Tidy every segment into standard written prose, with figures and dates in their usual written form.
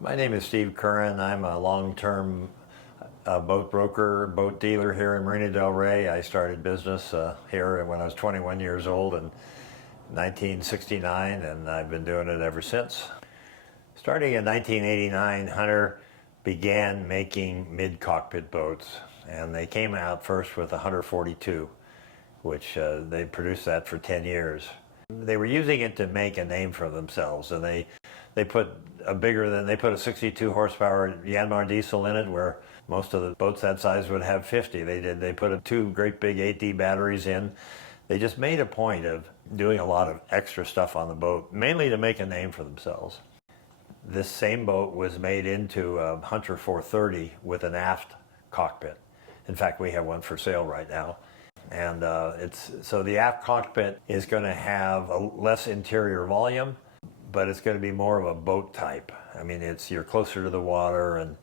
My name is Steve Curran. I'm a long-term boat broker, boat dealer here in Marina del Rey. I started business here when I was 21 years old in 1969, and I've been doing it ever since. Starting in 1989, Hunter began making mid-cockpit boats, and they came out first with the Hunter 42, which they produced that for 10 years. They were using it to make a name for themselves, and they put they put a 62 horsepower Yanmar diesel in it, where most of the boats that size would have 50. They put two great big 8D batteries in. They just made a point of doing a lot of extra stuff on the boat, mainly to make a name for themselves. This same boat was made into a Hunter 430 with an aft cockpit. In fact, we have one for sale right now. And so the aft cockpit is going to have a less interior volume, but it's going to be more of a boat type. I mean, you're closer to the water, and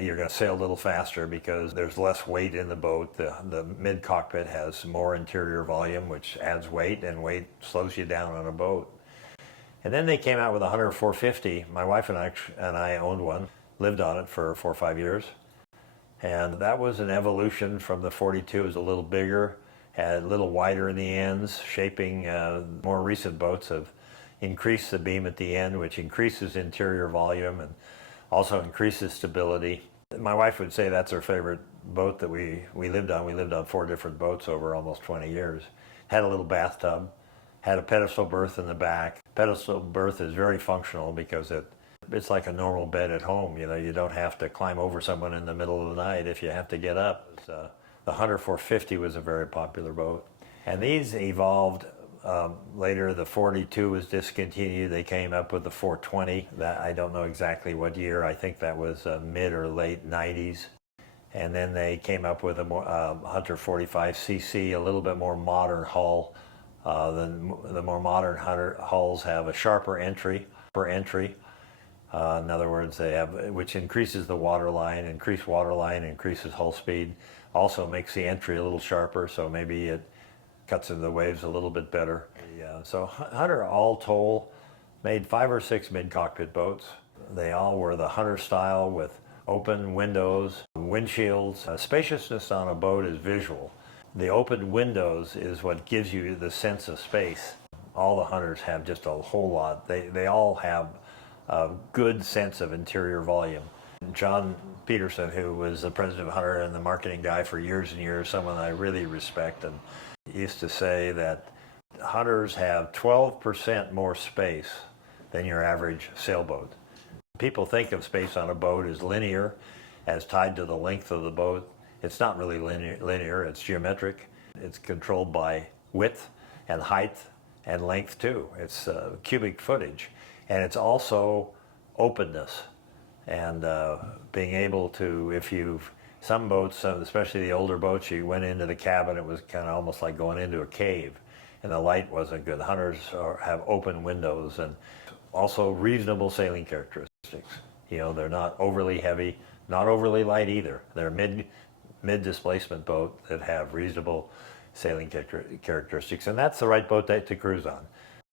you're going to sail a little faster because there's less weight in the boat. The mid cockpit has more interior volume, which adds weight, and weight slows you down on a boat. And then they came out with a Hunter 450. My wife and I owned one, lived on it for 4 or 5 years. And that was an evolution from the 42. It was a little bigger, had a little wider in the ends, shaping more recent boats have increased the beam at the end, which increases interior volume and also increases stability. My wife would say that's her favorite boat that we lived on. We lived on 4 different boats over almost 20 years. Had a little bathtub, had a pedestal berth in the back. Pedestal berth is very functional because it's like a normal bed at home. You know, you don't have to climb over someone in the middle of the night if you have to get up. The Hunter 450 was a very popular boat. And these evolved later. The 42 was discontinued. They came up with the 420. I don't know exactly what year. I think that was mid or late 90s. And then they came up with a Hunter 45cc, a little bit more modern hull. The more modern Hunter hulls have a sharper entry per entry. In other words, which increases the waterline. Increased waterline increases hull speed. Also makes the entry a little sharper, so maybe it cuts into the waves a little bit better. So Hunter, all told, made 5 or 6 mid-cockpit boats. They all were the Hunter style with open windows, windshields. Spaciousness on a boat is visual. The open windows is what gives you the sense of space. All the Hunters have just a whole lot. They all have a good sense of interior volume. John Peterson, who was the president of Hunter and the marketing guy for years and years, someone I really respect, and used to say that Hunters have 12% more space than your average sailboat. People think of space on a boat as linear, as tied to the length of the boat. It's not really linear, it's geometric. It's controlled by width and height and length too. It's cubic footage. And it's also openness, and being able to, some boats, especially the older boats, you went into the cabin, it was kind of almost like going into a cave, and the light wasn't good. Hunters have open windows, and also reasonable sailing characteristics. You know, they're not overly heavy, not overly light either. They're mid-displacement boat that have reasonable sailing characteristics, and that's the right boat to cruise on.